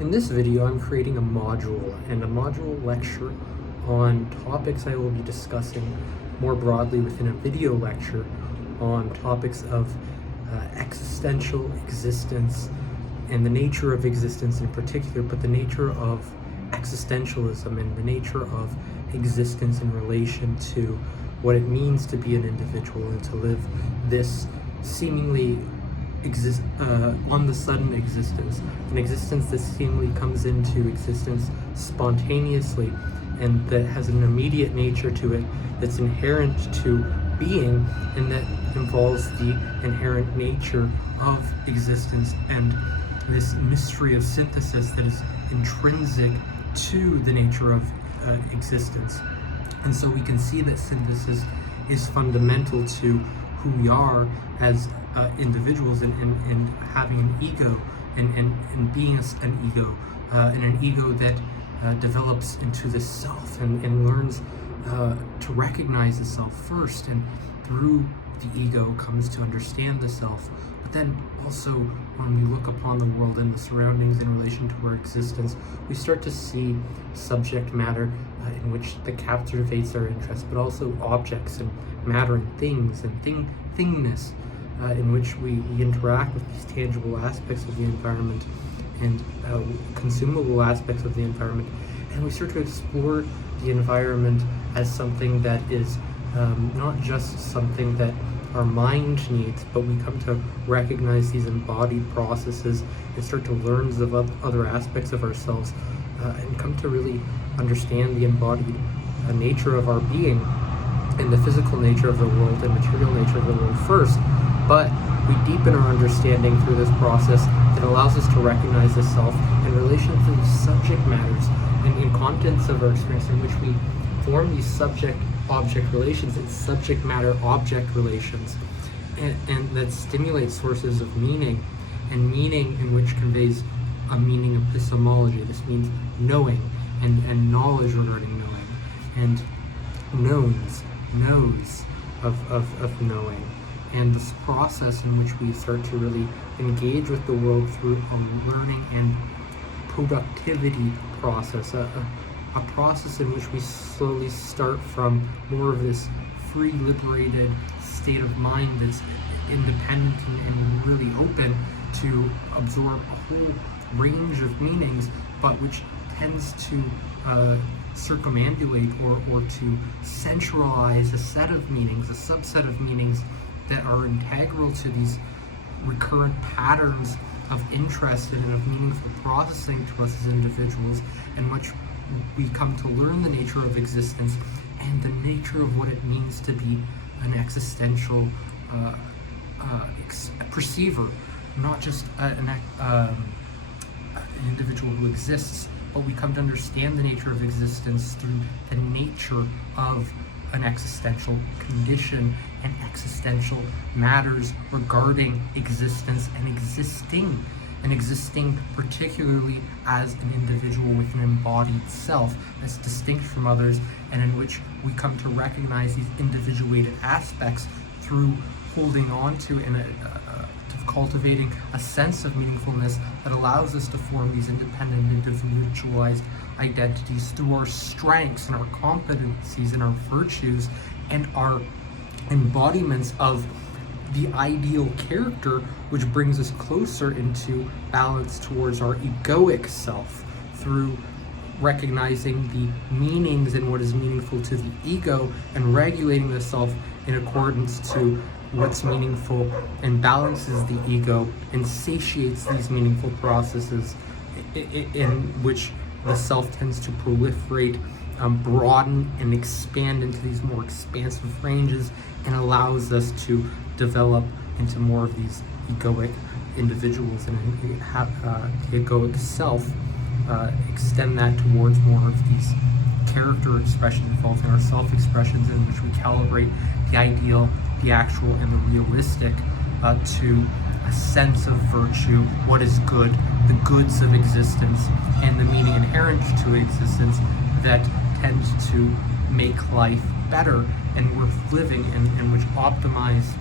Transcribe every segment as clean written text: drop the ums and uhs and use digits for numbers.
In this video, I'm creating a module and a module lecture on topics I will be discussing more broadly within a video lecture on topics of existential existence and the nature of existence in particular, but the nature of existentialism and the nature of existence in relation to what it means to be an individual and to live this seemingly on the sudden existence, an existence that seemingly comes into existence spontaneously and that has an immediate nature to it that's inherent to being and that involves the inherent nature of existence and this mystery of synthesis that is intrinsic to the nature of existence. And so we can see that synthesis is fundamental to who we are as individuals and having an ego and being an ego and an ego that develops into the self and learns to recognize the self first, and through the ego comes to understand the self. But then also when we look upon the world and the surroundings in relation to our existence, we start to see subject matter in which that captivates our interest, but also objects and matter and things and thingness in which we interact with these tangible aspects of the environment and consumable aspects of the environment, and we start to explore the environment as something that is not just something that our mind needs, but we come to recognize these embodied processes and start to learn of other aspects of ourselves and come to really understand the embodied nature of our being and the physical nature of the world and material nature of the world first. But we deepen our understanding through this process that allows us to recognize the self in relation to the subject matters and in contents of our experience in which we form these subject-object relations and subject matter-object relations, and that stimulate sources of meaning, and meaning in which conveys a meaning of epistemology. This means knowing and knowledge regarding knowing, and knows of knowing. And this process in which we start to really engage with the world through a learning and productivity process, a process in which we slowly start from more of this free, liberated state of mind that's independent and really open to absorb a whole range of meanings, but which tends to circumambulate or to centralize a set of meanings, a subset of meanings that are integral to these recurrent patterns of interest and of meaningful processing to us as individuals, in which we come to learn the nature of existence and the nature of what it means to be an existential perceiver, not just an individual who exists, but we come to understand the nature of existence through the nature of an existential condition and existential matters regarding existence and existing particularly as an individual with an embodied self that's distinct from others, and in which we come to recognize these individuated aspects through holding on to and cultivating a sense of meaningfulness that allows us to form these independent, individualized identities through our strengths and our competencies and our virtues and our embodiments of the ideal character, which brings us closer into balance towards our egoic self through recognizing the meanings and what is meaningful to the ego and regulating the self in accordance to what's meaningful and balances the ego and satiates these meaningful processes in which the self tends to proliferate, broaden and expand into these more expansive ranges, and allows us to develop into more of these egoic individuals and the egoic self, extend that towards more of these character expressions involving our self-expressions, in which we calibrate the ideal, the actual, and the realistic to a sense of virtue, what is good, the goods of existence, and the meaning inherent to existence that tends to make life better and worth living, and which optimize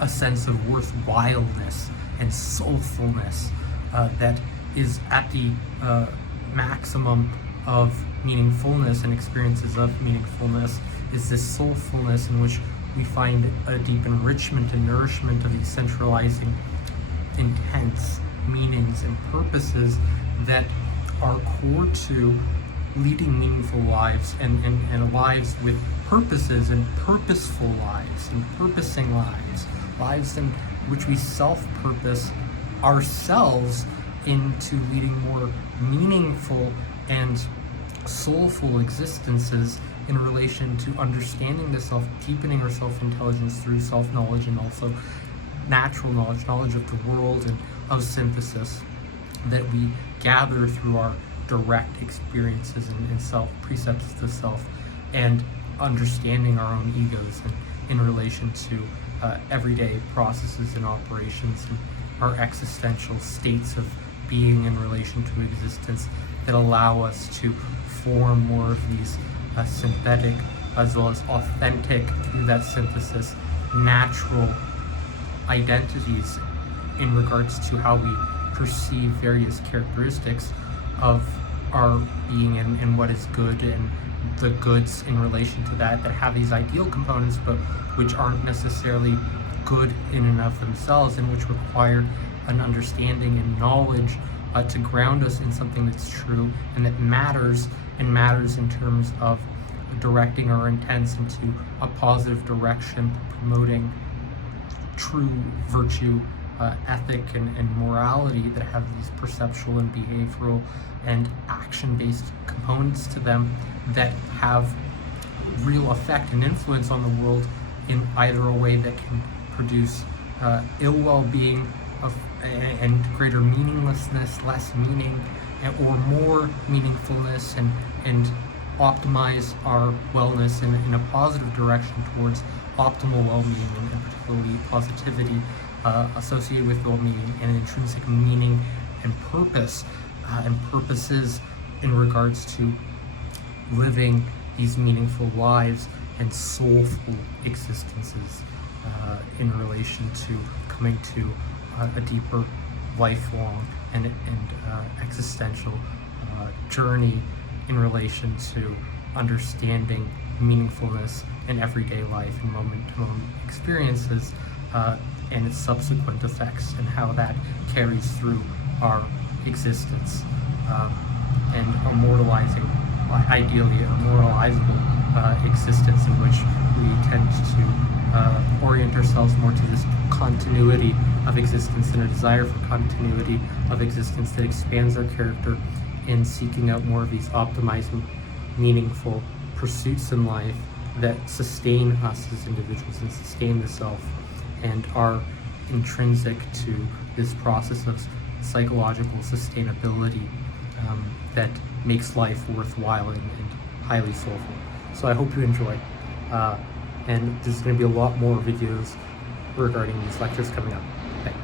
a sense of worthwhileness and soulfulness that is at the maximum of meaningfulness and experiences of meaningfulness is this soulfulness, in which we find a deep enrichment and nourishment of these centralizing intents, meanings, and purposes that are core to leading meaningful lives and lives with purposes, and purposeful lives and purposing lives in which we self-purpose ourselves into leading more meaningful and soulful existences in relation to understanding the self, deepening our self-intelligence through self-knowledge, and also natural knowledge of the world and of synthesis that we gather through our direct experiences and self, precepts of the self, and understanding our own egos and in relation to everyday processes and operations, and our existential states of being in relation to existence that allow us to form more of these synthetic as well as authentic, through that synthesis, natural identities in regards to how we perceive various characteristics of our being and what is good, and the goods in relation to that have these ideal components, but which aren't necessarily good in and of themselves, and which require an understanding and knowledge to ground us in something that's true and that matters, and matters in terms of directing our intents into a positive direction, promoting true virtue, ethic, and morality that have these perceptual and behavioral and action-based components to them that have real effect and influence on the world in either a way that can produce ill well-being and greater meaninglessness, less meaning, or more meaningfulness, and optimize our wellness in a positive direction towards optimal well-being, and particularly positivity associated with well-being and intrinsic meaning and purpose, and purposes in regards to living these meaningful lives and soulful existences in relation to coming to a deeper, lifelong, and existential journey in relation to understanding meaningfulness in everyday life and moment-to-moment experiences, and its subsequent effects, and how that carries through our existence, and immortalizing, ideally a moralizable existence in which we tend to orient ourselves more to this continuity of existence and a desire for continuity of existence that expands our character in seeking out more of these optimizing, meaningful pursuits in life that sustain us as individuals and sustain the self, and are intrinsic to this process of psychological sustainability that makes life worthwhile and highly soulful. So I hope you enjoy, and there's going to be a lot more videos regarding these lectures coming up.